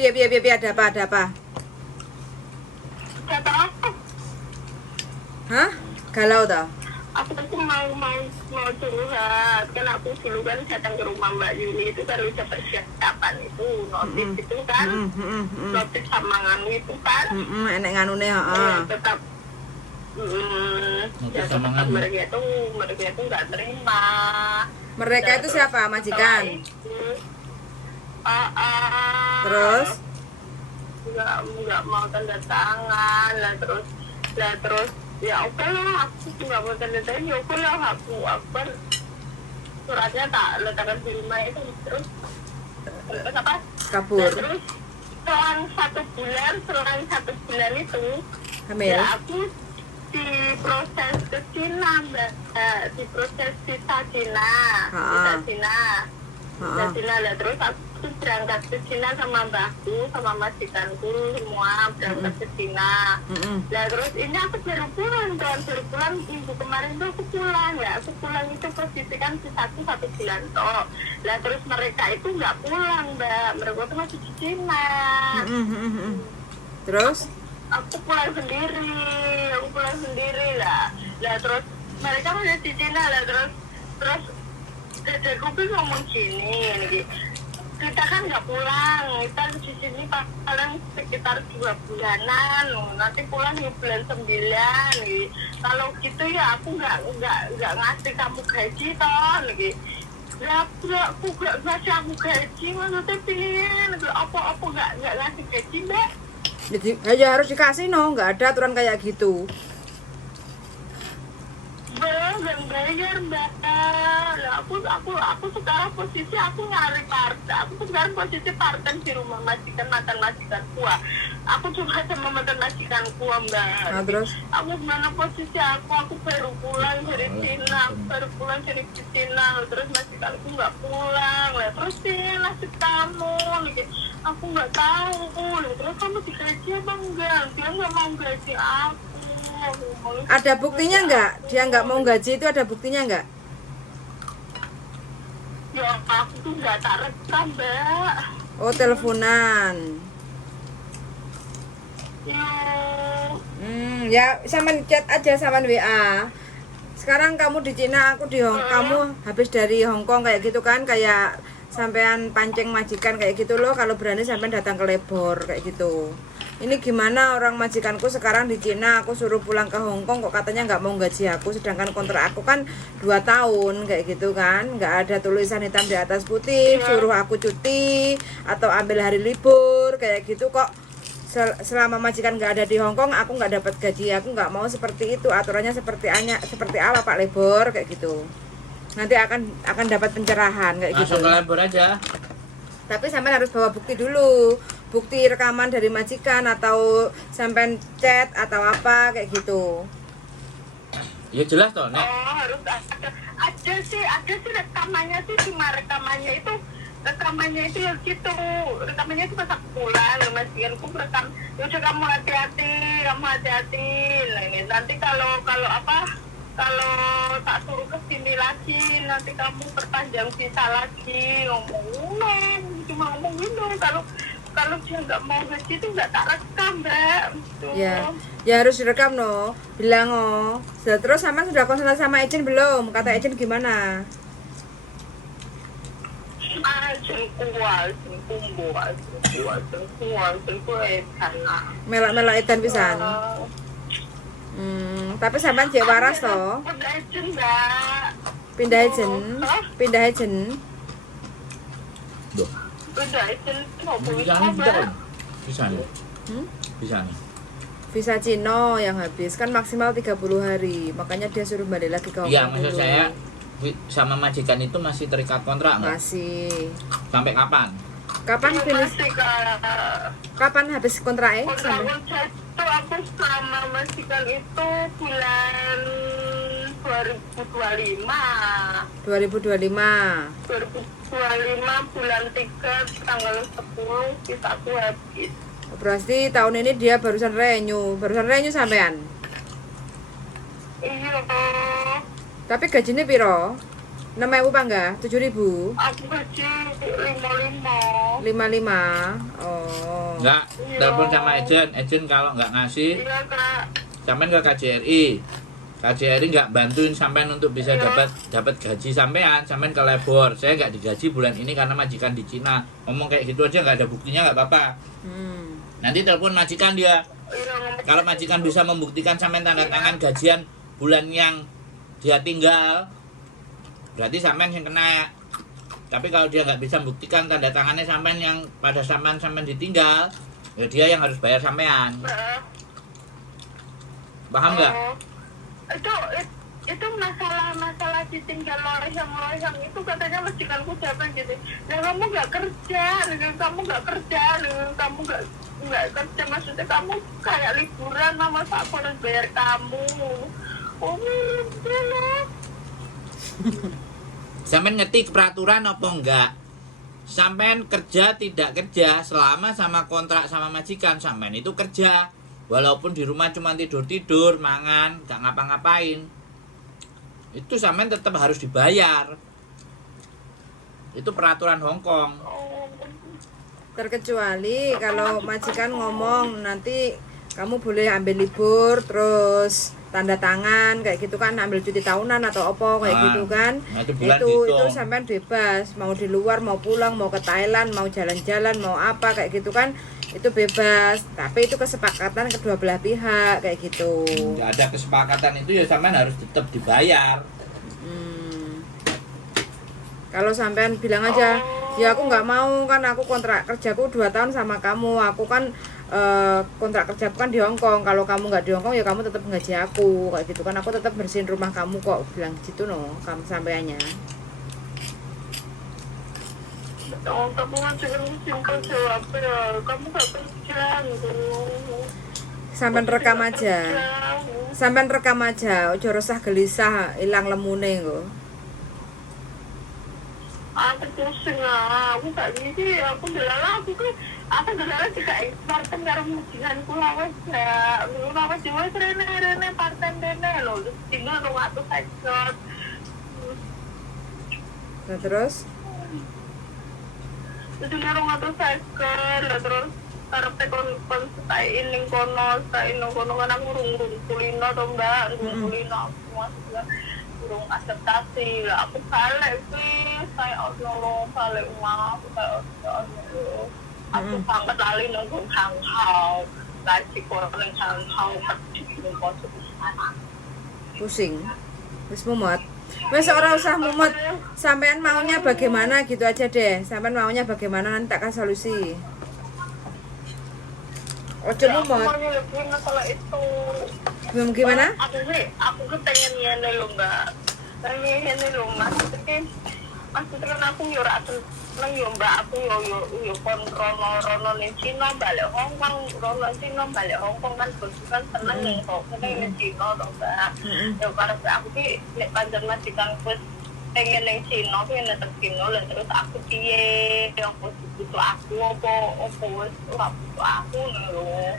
Piye, ada apa? Kata aku, Hah? Galau toh? aku tuh mau curhat. Kan aku dulu kan datang ke rumah Mbak Yuni itu kan udah persiapan itu notif itu kan, notif sama nganu itu kan. Enek nganune, Ya, heeh. tetap ya tetap mereka itu nggak terima. Mereka itu siapa? Majikan. Terus? Nggak mau tanda tangan lah, terus ya oke lah, aku nggak mau tanda tangan, ya oke lah, aku kan suratnya tak letakkan di rumah itu. Terus apa, Kabur. nah, terus selang satu bulan itu Hamil. ya aku diproses ke Cina, Mbak. Diproses visa Cina, visa Cina. Nah, terus aku berangkat ke Cina sama mbahku, sama majikanku, semua berangkat ke Cina. Nah, terus ini aku baru pulang minggu kemarin tuh aku pulang ya. Aku pulang itu posisi kan visaku 1 bulan toh. Nah, terus mereka itu nggak pulang, Mbak. Mereka tuh masih di Cina. Terus? Aku pulang sendiri lah. Nah, terus mereka masih di Cina lah, terus Dedekku tuh ngomong gini, kita kan nggak pulang, kita di sini paling sekitar 2 bulanan, nanti pulang di bulan 9. Kalau gitu ya aku nggak ngasih kamu gaji toh, aku nggak ngasih aku gaji, maksudnya pilihan, apa nggak ngasih gaji, Mbak? Jadi ya harus dikasih nggak ada aturan kayak gitu. Belum bayar, Mbak. Nah, aku sekarang posisi aku nyari partai. Aku sekarang posisi partai di rumah mantan majikanku. Aku cuma sama mantan majikanku, Mbak. Nah, terus? Aku mana posisi aku baru pulang dari Cina. Terus majikanku nggak pulang. Lah, terus sih nasib kamu. Aku nggak tahu. Terus kamu digaji apa enggak? Dia nggak mau gaji aku. Ada buktinya nggak? Dia nggak mau gaji itu ada buktinya nggak? Ya aku tuh nggak tak rekam, Mbak. Oh, teleponan. Ya sama chat aja sama WA. Sekarang kamu di Cina, aku di kamu habis dari Hong Kong kayak gitu kan, kayak sampean pancing majikan kayak gitu loh. Kalau berani sampean datang ke Lebor kayak gitu. Ini gimana orang majikanku sekarang di Cina, aku suruh pulang ke Hong Kong kok katanya nggak mau gaji aku, sedangkan kontrak aku kan 2 tahun kayak gitu kan, nggak ada tulisan hitam di atas putih, suruh aku cuti atau ambil hari libur kayak gitu kok. Selama majikan nggak ada di Hong Kong aku nggak dapat gaji, aku nggak mau seperti itu, aturannya seperti apa Pak Lebor kayak gitu. Nanti akan dapat pencerahan kayak gitu. Langsung ke Lebor aja. Tapi sampai harus bawa bukti dulu, bukti rekaman dari majikan atau sampai chat atau apa kayak gitu. Ya jelas toh, Nek. Oh, harus ada sih rekamannya sih, cuma rekamannya itu ya gitu. Rekamannya itu pas aku pulang, majikanku rekam. Ya udah kamu hati-hati. Nah, ini nanti kalau tak suruh kesini lagi, nanti kamu perpanjang visa lagi. Cuma ngomong gitu. Kalau dia nggak mau gaji itu nggak tak rekam, Mbak. Ya harus direkam bilang Terus sama sudah konsultasi sama agent belum? Kata agent gimana? Melak-melak edan pisan. Tapi sampean jek waras toh. Pindah agent. Duh. Bisa nih. Visa Cino yang habis kan maksimal 30 hari. Makanya dia suruh balik lagi ke Hong Kong. Iya, maksud saya sama majikan itu masih terikat kontrak nggak? Masih. Sampai kapan? Kapan habis kontraknya? Kontrak itu aku sama majikan itu bulan 2025 bulan 3 tanggal 10 kita aku habis. Berarti tahun ini dia barusan renew sampean. Iya. Tapi gajinya piro? 6.000 apa enggak? 7.000? Aku gaji 55. 55. Oh. Enggak, Iya. telepon sama Ejen kalau nggak ngasih, Iya kak. sampean ke KJRI. KJRI nggak bantuin sampean untuk bisa Iya. dapat gaji sampean ke labor. Saya nggak digaji bulan ini karena majikan di Cina. Ngomong kayak gitu aja nggak ada buktinya nggak apa-apa. Nanti telepon majikan dia. Iya ngomong. Kalau majikan bisa membuktikan sampean tanda tangan gajian bulan yang dia tinggal, berarti sampean yang kena. Tapi kalau dia nggak bisa membuktikan tanda tangannya sampean yang pada sampean ditinggal, ya dia yang harus bayar sampean. Paham nggak? Oh. Itu masalah ditinggal loyang itu katanya majikanku siapa gitu. Nah kamu nggak kerja, kamu nggak kerja, maksudnya kamu kayak liburan, mama aku harus bayar kamu. Oh udah lah. Sampean ngerti peraturan apa enggak? Sampean kerja tidak kerja selama sama kontrak sama majikan, sampean itu kerja. Walaupun di rumah cuma tidur-tidur, mangan, gak ngapa-ngapain, itu sampean tetap harus dibayar. Itu peraturan Hong Kong. Terkecuali kalau majikan ngomong nanti kamu boleh ambil libur terus tanda tangan kayak gitu kan, ambil cuti tahunan atau apa kayak Nah, gitu kan. nah itu bulan itu dihitung. sampean bebas, mau di luar, mau pulang, mau ke Thailand, mau jalan-jalan, mau apa kayak gitu kan, itu bebas. Tapi itu kesepakatan kedua belah pihak kayak gitu. Nggak ada kesepakatan itu ya sampean harus tetap dibayar. Kalau sampean bilang aja, ya aku nggak mau kan, aku kontrak kerjaku 2 tahun sama kamu, aku kan kontrak kerjaku kan di Hong Kong. Kalau kamu nggak di Hong Kong ya kamu tetap gaji aku kayak gitu kan, aku tetap bersihin rumah kamu kok, bilang gitu no kamu sampeannya. Oh, kamu kan cuma simpel jawab ya, kamu nggak kerja gitu. Sampean rekam aja, sampean rekam aja, ojo resah gelisah, ilang lemune kok. Aku pusing lah, aku gak gini, aku delala juga parten karo mujinganku lawas ya. Lawas jiwa rene parten rene lho, tinggal 200 sektor. Nah, terus Tinggal 200 sektor, terus karepe kon stay ning kono kan aku urung kulino to Mbak, kulino aku maksudnya urung adaptasi lah, aku balik sih saya balik uang aku sangat lali nunggu hanghau lagi kurang hanghau pergi nunggu sana pusing, wis mumet. Wes ora usah mumet. Sampean maunya bagaimana gitu aja deh. Sampean maunya bagaimana nanti tak kasih solusi. Ojo mumet. aku mau lebih masalah itu. Belum gimana? Aku pengen ngene lho Mbak. Pengen ngene lho maksudnya kan aku yo ora seneng yo Mbak, aku yo kon rono ning Cina balik Hong Kong, rono Cina balik Hong Kong kan kan seneng ning kok ning Cina to Mbak. Yo karep aku ki nek panjen majikan wis pengen ning Cina ki netep Cina lha terus aku piye yo butuh aku apa wis ora butuh aku lho.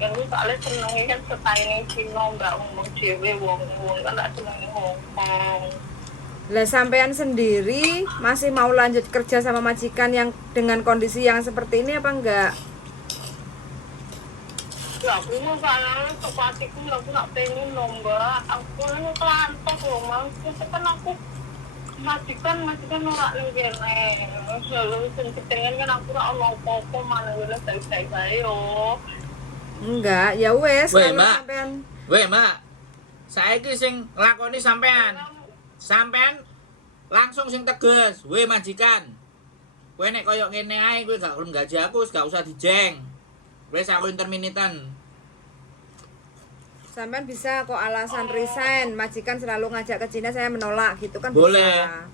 Kan soalnya senengnya kan setahun ning Cina Mbak, ngomong dhewe wong kan gak seneng ning Hong Kong. Lah sampean sendiri masih mau lanjut kerja sama majikan yang dengan kondisi yang seperti ini apa enggak? Ya aku mau kalah sepatiku aku gak pengen loh Mbak. Aku ini kelantok loh maksudnya kan aku majikan ora ning kene. Selalu pengen kan aku ora ono apa-apa mana wis baik-baik yo. Enggak, ya wes Weh, kalau Mbak. sampean Weh, Mbak. Saiki sing lakoni sampean. Sampean langsung sing tegas, weh majikan. Kowe nek koyo ngene ae kowe gak gelem gaji aku, gak usah dijeng. Wis aku intermittent. sampean bisa kok alasan resign, majikan selalu ngajak ke Cina saya menolak gitu kan Boleh. bisa.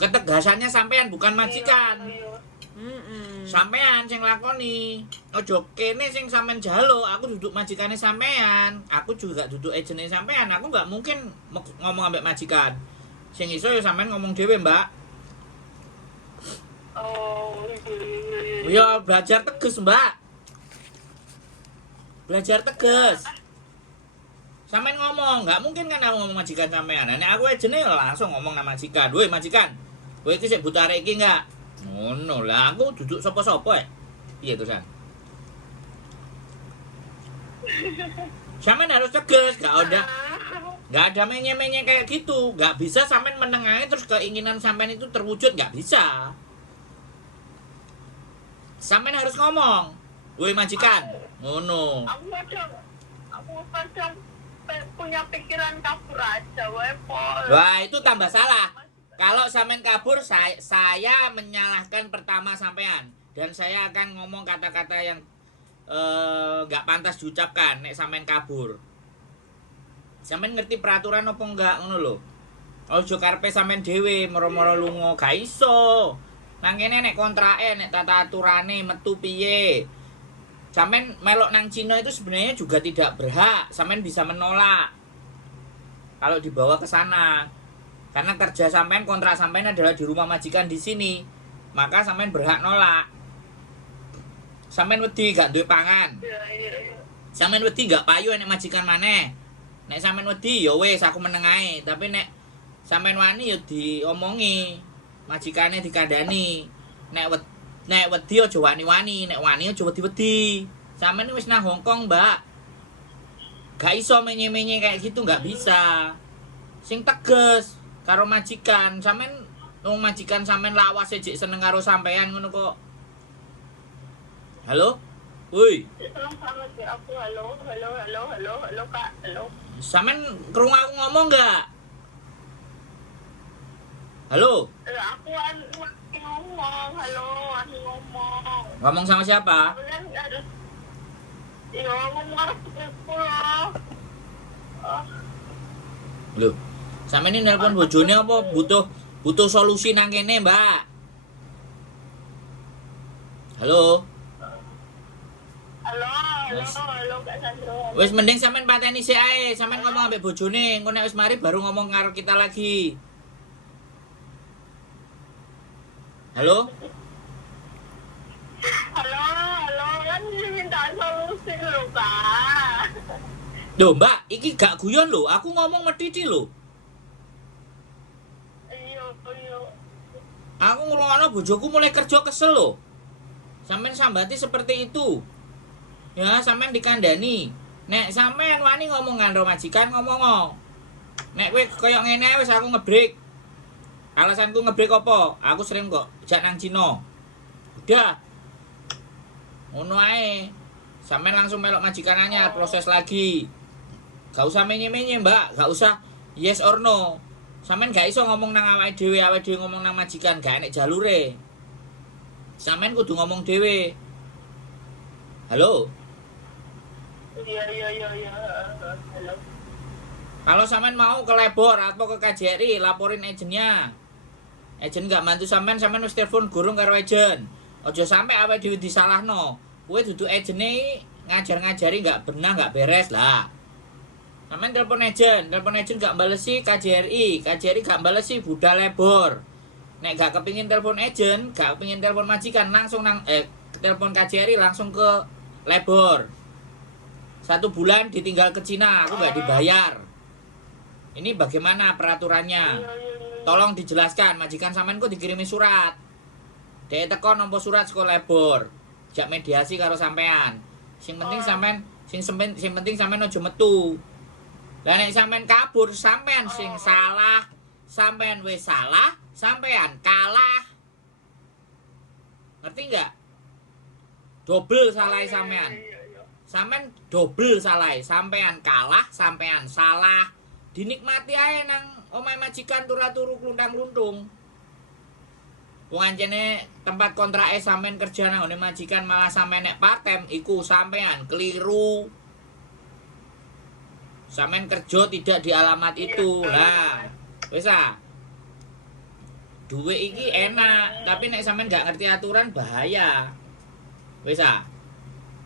Ketegasannya sampean bukan majikan. Mm-mm. Sampean sing lakoni. Ojo kene sing sampean jalo, aku duduk majikane sampean. Aku juga duduk ejene sampean. Aku gak mungkin ngomong ambek majikan. Sing iso ya sampean ngomong dhewe, Mbak. Oh, Ya belajar tegas, Mbak. Belajar tegas. Sampean ngomong, nggak mungkin kan aku ngomong majikan sampean. Nek aku ejene langsung ngomong nang majikan. Woi majikan, kowe iki sik butuh arek iki enggak? Ngono lah, aku duduk sapa-sapa piye to, San? Sampean harus tegas, nggak ada menye-menye kayak gitu. Nggak bisa sampean menengahi terus keinginan sampean itu terwujud, nggak bisa. Sampean harus ngomong, woi majikan, ngono. Aku kadang punya pikiran kabur aja, Pol. Wah, itu tambah salah. Kalau sampean kabur, saya menyalahkan pertama sampean. Dan saya akan ngomong kata-kata yang nggak pantas diucapkan nek sampean kabur. Sampean ngerti peraturan apa enggak ngono lho. Ojo karepe sampean dhewe moro-moro lunga, gak iso. Nang kene nek kontrake, nek tata aturane metu piye. Sampean melok nang Cina itu sebenarnya juga tidak berhak. Sampean bisa menolak kalau dibawa ke sana. Karena kerja sampean, kontrak sampean adalah di rumah majikan di sini. Maka sampean berhak nolak. Sampean wedi gak duwe pangan. Sampean wedi gak payu nek majikan maneh. Nek sampean wedi ya wis aku meneng ae, tapi nek sampean wani ya diomongi. Majikane dikandani. Nek wedi aja wani-wani, nek wani aja wedi-wedi. Sampeyan wis nang Hongkong, Mbak. Gak iso menye-menye kayak gitu, gak bisa. Sing tegas karo majikan. Sampeyan wong majikan sampeyan lawas jek seneng karo sampeyan ngono kok. Halo? Woi. Aku halo, Kak. Halo. Sampeyan krungu aku ngomong gak? Halo? Aku ngomong, halo, aku ngomong. Ngomong sama siapa? Iya, ngomong harus loh. Loh, sampe ini nelpon bojone apa butuh solusi nang kene, Mbak? Halo? Halo, Kak Sandro. Wis mending sampean pateni sik ae, sampean ngomong ambek bojone, engko nek wis mari baru ngomong karo kita lagi. Halo? Halo, kan minta solusi lho, Kak. Loh, Mbak, iki gak guyon lho, aku ngomong medhiti lho. Iya. Aku ngrungokno bojoku mulai kerja kesel lho. Sampeyan sambati seperti itu. Ya, sampeyan dikandani. Nek sampeyan wani ngomong karo majikan ngomong. Nek kowe koyo ngene wis aku ngebreak. Alasanku ngebreak apa? Aku sering kok jak nang Cina. Udah. Ngono ae. Sampeyan langsung melok majikan anyar, proses lagi. Gak usah menye-menye, Mbak. Gak usah yes or no. Sampeyan gak iso ngomong nang awake dhewe ngomong nang majikan, gak enek jalure. Sampeyan kudu ngomong dhewe. Halo? Iya. Halo. Kalau sampean mau ke labor atau ke KJRI, laporin agennya. Agen gak bantu sampean wis telepon gurung karo agen. Aja sampe awake dhewe disalahno. Kowe dudu agene ngajar-ngajari gak benar, gak beres lah. Sampean telepon agen gak balesi KJRI gak balesi budal labor. Nek gak kepingin telepon agen, gak kepingin telepon majikan, langsung nang telepon KJRI langsung ke labor. 1 bulan ditinggal ke Cina, aku gak dibayar. Ini bagaimana peraturannya? Tolong dijelaskan, majikan sampean kok dikirimi surat. Dek teko nampa surat saka labor. Jak mediasi karo sampean. Sing penting sampean sing penting sampean aja metu. Lah nek sampean kabur, sampean sing salah. Sampean wis salah, sampean kalah. Ngerti enggak? Double salah sampean. Sampean double salah, sampean kalah, sampean salah. Dinikmati ae nang omahe majikan turu-turu kluntang-kluntung. Wong anjene tempat kontrake sampean kerja nang ngene majikan malah sampean nek part-time iku sampean keliru. Sampean kerja tidak di alamat itu. Lah, wis ah. Duwe iki enak, tapi nek sampean gak ngerti aturan bahaya. Wis ah.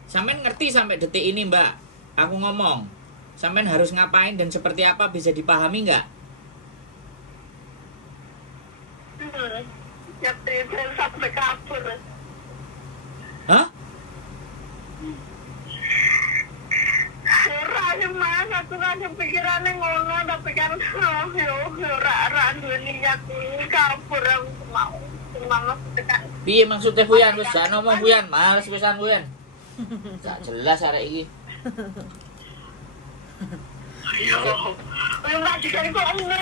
Sampean ngerti sampai detik ini, Mbak. Aku ngomong. Sampean harus ngapain dan seperti apa bisa dipahami nggak? Sampai kabur. Hah? Surah gimana aku kan kepikirannya ngono tapi kan yo ra duwe niat kabur aku mau semangat tekan. Piye maksudnya Buyan? Wis gak ngomong Buyan, males pisan Buyan. Gak jelas arek iki. Ayo. Enggak dikon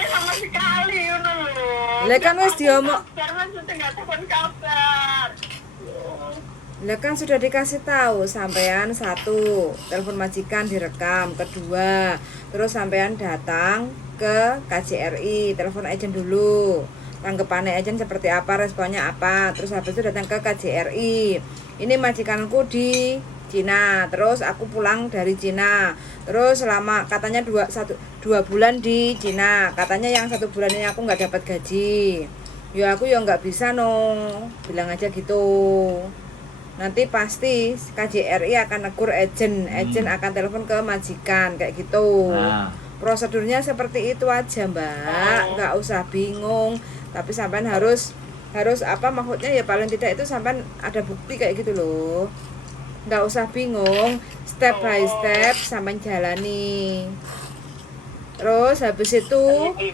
sama sekali ngono lho. Lah kan wis diomong. Karena sudah enggak telepon kabar. Lah kan sudah dikasih tahu sampean satu, telepon majikan direkam, kedua, terus sampean datang ke KJRI, telepon agent dulu. Tanggapannya agent seperti apa, responnya apa, terus habis itu datang ke KJRI. Ini majikanku di Cina, terus aku pulang dari Cina. Terus selama katanya 2 bulan di Cina, katanya yang 1 bulan ini aku nggak dapat gaji. Ya aku ya nggak bisa no, bilang aja gitu. Nanti pasti KJRI akan negur agent akan telepon ke majikan kayak gitu. Nah. Prosedurnya seperti itu aja Mbak, nggak usah bingung. Tapi sampean harus apa maksudnya ya paling tidak itu sampean ada bukti kayak gitu loh. Nggak usah bingung, step by step sampean jalani. Terus habis itu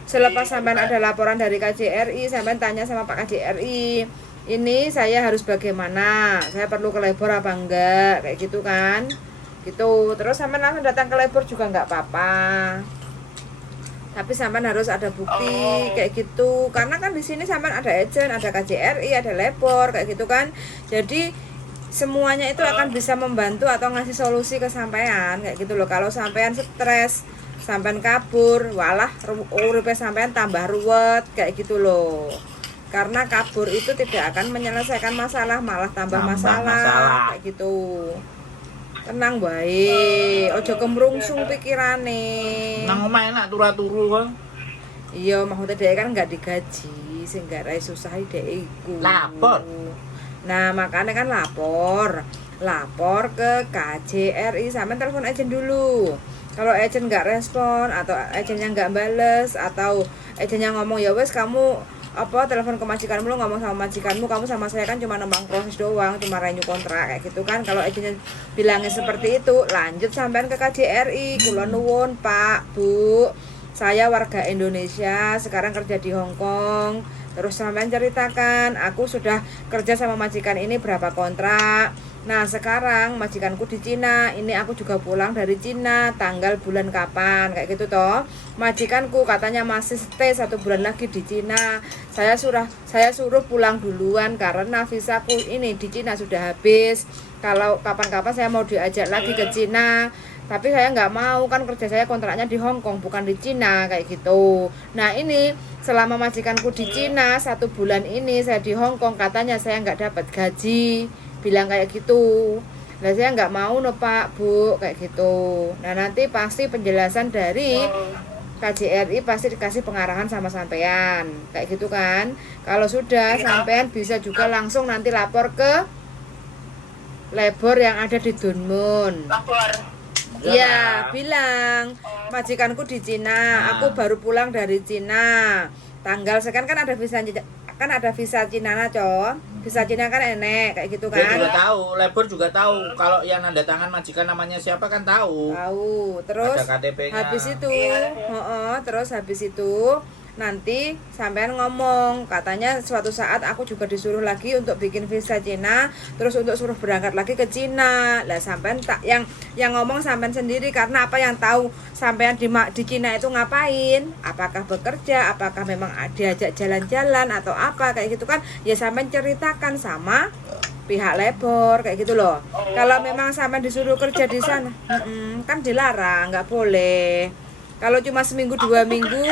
selepas sampean ada laporan dari KJRI, sampean tanya sama Pak KJRI, ini saya harus bagaimana, saya perlu ke labor apa enggak, kayak gitu kan gitu. Terus sampean langsung datang ke labor juga enggak apa-apa, tapi sampean harus ada bukti kayak gitu. Karena kan di sini sampean ada agent, ada KJRI, ada labor kayak gitu kan. Jadi semuanya itu akan bisa membantu atau ngasih solusi ke sampean kayak gitu loh. Kalau sampean stres, sampean kabur, walah uripe sampean tambah ruwet kayak gitu loh. Karena kabur itu tidak akan menyelesaikan masalah, malah tambah masalah kayak gitu. Tenang bae, ojo kemrungsung pikirane. Nang omah enak turu-turu kok. Iya, maksudnya dhek kan enggak digaji, sing gak rai susah dhek iku. Lapor. Nah, makanya kan lapor ke KJRI, sampean telepon agent dulu. Kalau agent nggak respon atau agentnya nggak bales atau agentnya ngomong ya wes kamu apa telepon ke majikanmu, lu ngomong sama majikanmu, kamu sama saya kan cuma nembang proses doang, cuma renew kontrak kayak gitu kan. Kalau agentnya bilangnya seperti itu, lanjut sampean ke KJRI. Kula nuwun Pak, Bu, saya warga Indonesia sekarang kerja di Hong Kong. Terus sampean ceritakan, aku sudah kerja sama majikan ini berapa kontrak. Nah sekarang majikanku di Cina, ini aku juga pulang dari Cina, tanggal bulan kapan, kayak gitu toh. Majikanku katanya masih stay 1 bulan lagi di Cina. Saya suruh pulang duluan karena visaku ini di Cina sudah habis. Kalau kapan-kapan saya mau diajak lagi ke Cina, tapi saya nggak mau, kan kerja saya kontraknya di Hong Kong bukan di Cina kayak gitu. Nah ini selama majikanku di Cina 1 bulan ini saya di Hong Kong, katanya saya nggak dapat gaji, bilang kayak gitu. Nah saya nggak mau no Pak, Bu, kayak gitu. Nah nanti pasti penjelasan dari KJRI pasti dikasih pengarahan sama sampean kayak gitu kan. Kalau sudah sampean bisa juga langsung nanti lapor ke labor yang ada di Dunmun. Lapor. Iya, bilang majikanku di Cina, aku baru pulang dari Cina. Tanggal sekian kan ada visa Cina cow. Visa Cina kan enek kayak gitu kan. Dia juga tahu, labor juga tahu. Kalau yang nanda tangan majikan namanya siapa kan tahu. Tahu. Terus ada KTP-nya. habis itu, terus habis itu nanti sampean ngomong, katanya suatu saat aku juga disuruh lagi untuk bikin visa Cina, terus untuk suruh berangkat lagi ke Cina. Lah sampean tak yang ngomong sampean sendiri, karena apa yang tahu sampean di Cina itu ngapain? Apakah bekerja, apakah memang diajak jalan-jalan atau apa kayak gitu kan? Ya sampean ceritakan sama pihak labor kayak gitu loh. Kalau memang sampean disuruh kerja di sana, kan dilarang, nggak boleh. Kalau cuma seminggu 2 minggu,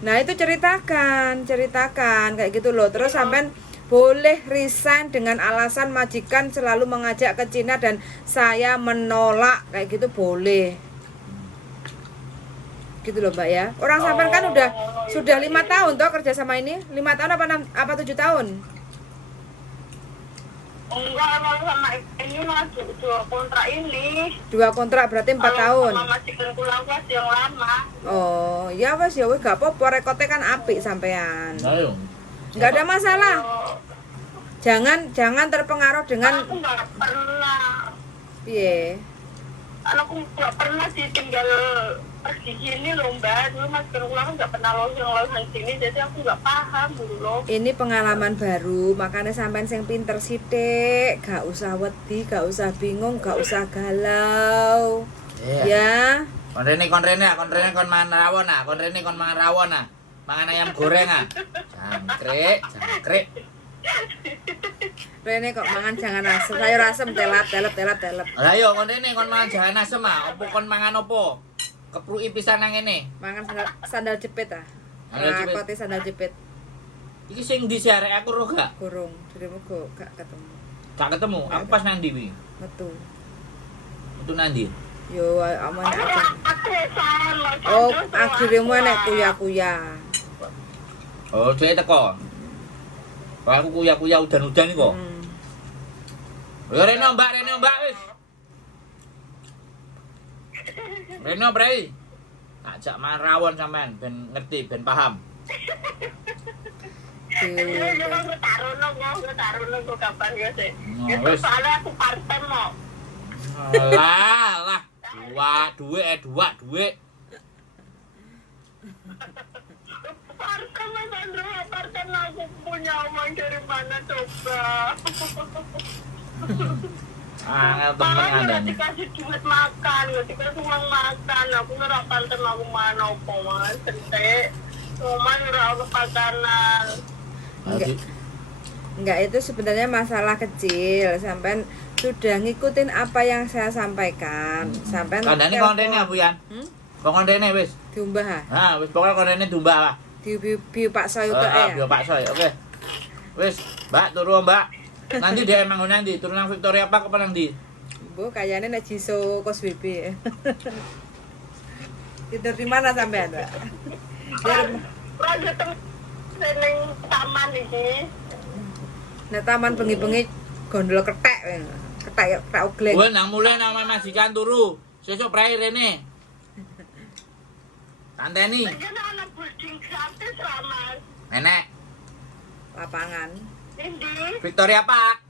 nah itu ceritakan kayak gitu loh. Terus sampean boleh resign dengan alasan majikan selalu mengajak ke Cina dan saya menolak, kayak gitu boleh. Gitu loh Mbak ya. Orang sampean kan sudah 5 tahun toh kerja sama ini. 5 tahun apa 7 tahun? Enggak, kalau sama ini mas 2 kontrak ini. 2 kontrak berarti 4 tahun. Sama majikan pulang pas yang lama. Oh, ya wes gak apa-apa, rekotnya kan apik sampean. Ayo. Enggak ada masalah. Jangan terpengaruh dengan Aku nggak pernah. piye. anakku nggak pernah ditinggal pergi gini loh Mbak. Dulu Mas Gerung nggak pernah losing sini, jadi aku nggak paham dulu loh. Ini pengalaman baru, makanya sampean sing pinter sithik, gak usah wedi, gak usah bingung, gak usah galau. Ya. Kon rene kon mangan rawon ah, kon mangan rawon ah. Mangan ayam goreng ah. Jangkrik. Rene kok mangan jangan asem, sayur asem telap. Lah yo kon rene kon mangan jangan asem ah. Opo kon mangan opo? Kepruki pisan nang ngene. Mangan sandal jepit ah. Kote sandal jepit. Iki sing ndi sih arek aku roh gak? Kurung, dirimu kok gak ketemu. Gak ketemu. Aku pas nang ndi kuwi? Metu. Metu nang ndi? Yo aman aku. Aku sama. Oh, akhirnya nek kuya-kuya. Oh, dhewe teko. Kalau aku kuya-kuya udan-udan iki kok. Reno Mbak wis. Reno Bray. Ajak mangan rawon sampean ben ngerti, ben paham. Iya, gue taruh gue kapan ya sih. Itu soalnya aku parten mau. Lah. Duit. Parten Mas Andro, parten aku punya uang dari mana coba. Temen ada nih. Dikasih duit makan, gak dikasih uang makan. Aku ngerak parten aku mana opo Mas, cerita. Cuma ngerak pakanan. Enggak, itu sebenarnya masalah kecil. Sampean sudah ngikutin apa yang saya sampaikan. Sampean Kandane kontene apa Yan? Kontene wis. Diumbah ah. Nah, wis pokoke kontene diumbah lah. Bio Pak Soy utek ya. Bio Pak Soy. Oke. Wis, Mbak turu Mbak. Nanti dia emang nanti turun nang Victoria Park apa nang ndi? Bu, kayaknya nek Jiso Kos BB. Tidur di mana sampean, Mbak? Lanjut seneng taman iki. Nah, taman bengi-bengi gondol kethek. Kethek ogleng. Kowe nang mulai nang majikan turu. Sesuk prei rene. Tanteni. Jangan anak boarding gratis lah Mas. Enek. Lapangan. Indi. Victoria Park.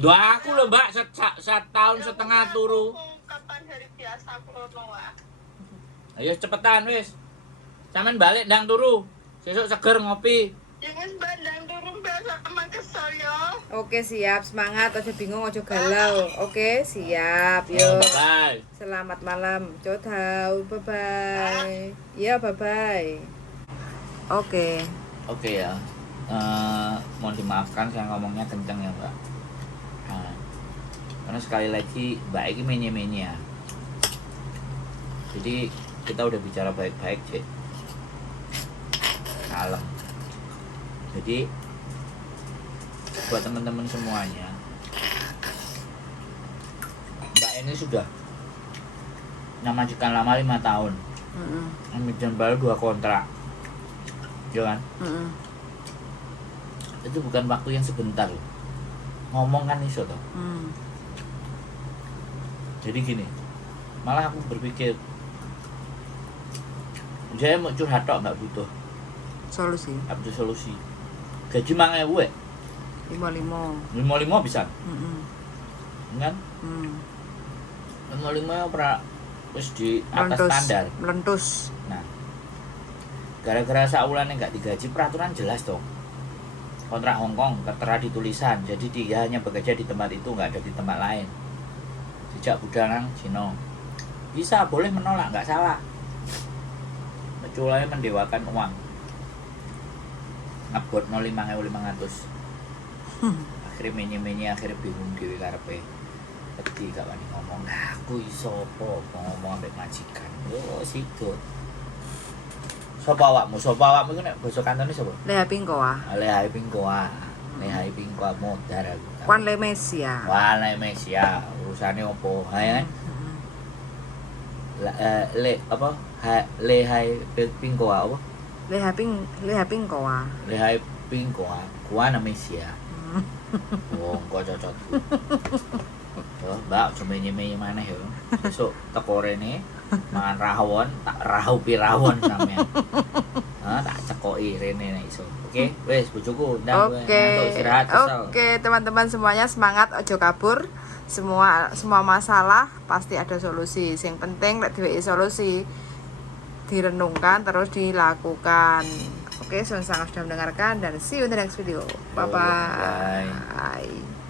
Dua aku lho Mbak, setahun setengah turu. Kapan hari biasa krono ah. Ayo cepetan wis. Sampeyan balik ndang turu. Sesuk seger ngopi. Ya wis bandang turun biasa sama kesel ya. Oke, siap. Semangat, aja bingung, aja galau. Oke, siap. Yuk. Bye. Selamat malam. Codau. Bye-bye. Ya, bye-bye. Oke. Oke ya. Mohon dimaafkan saya ngomongnya kenceng ya Mbak. Karena sekali lagi Mbak ini menye-menye ya. Jadi kita udah bicara baik-baik Cik. Kalem. Jadi buat teman-teman semuanya, Mbak ini sudah majikan lama 5 tahun. Majikan baru 2 kontrak. Ya kan? Itu bukan waktu yang sebentar loh. Ngomong kan iso toh. Jadi gini, malah aku berpikir saya mau curhat tok nggak butuh Solusi. nggak butuh solusi. Gaji 5.000 55 bisa kan? 55 pernah terus di atas standar melentus. Nah, gara-gara saulane nggak digaji, peraturan jelas toh. Kontrak Hongkong tertera di tulisan, jadi dia hanya bekerja di tempat itu, nggak ada di tempat lain. Sejak budang Cino bisa boleh menolak, nggak salah, kecuali mendewakan uang. Ngebuat 05.500. Akhirnya menye-menye, akhirnya bingung dhewe karepe. Wedi gak wani ngomong, aku iso apa ngomong ambek majikan. Yo sikut. Sopo awakmu iku nek basa kantone sapa? Leha Pingkoa. Lehai Pingkoa modar aku. Wan Lemesia. Wan Lemesia, urusane opo? Ha kan? Lehai Pingkoa apa? Leha Pingkoa. Lehai Pingkoa, Wan Lemesia. Wong kok cocok. Yo, Mbak, menye-menye maneh yo. Besok teko rene mangan rawon, tak rahupi rawon sampean. tak cekoki rene nek iso. Oke, wis bojoku ndang ngantuk istirahat kesel. Oke, teman-teman semuanya semangat, ojo kabur. Semua masalah pasti ada solusi. Yang penting lek dhewe solusi direnungkan terus dilakukan. Oke, sudah mendengarkan dan see you in the next video. Bye bye. Bye.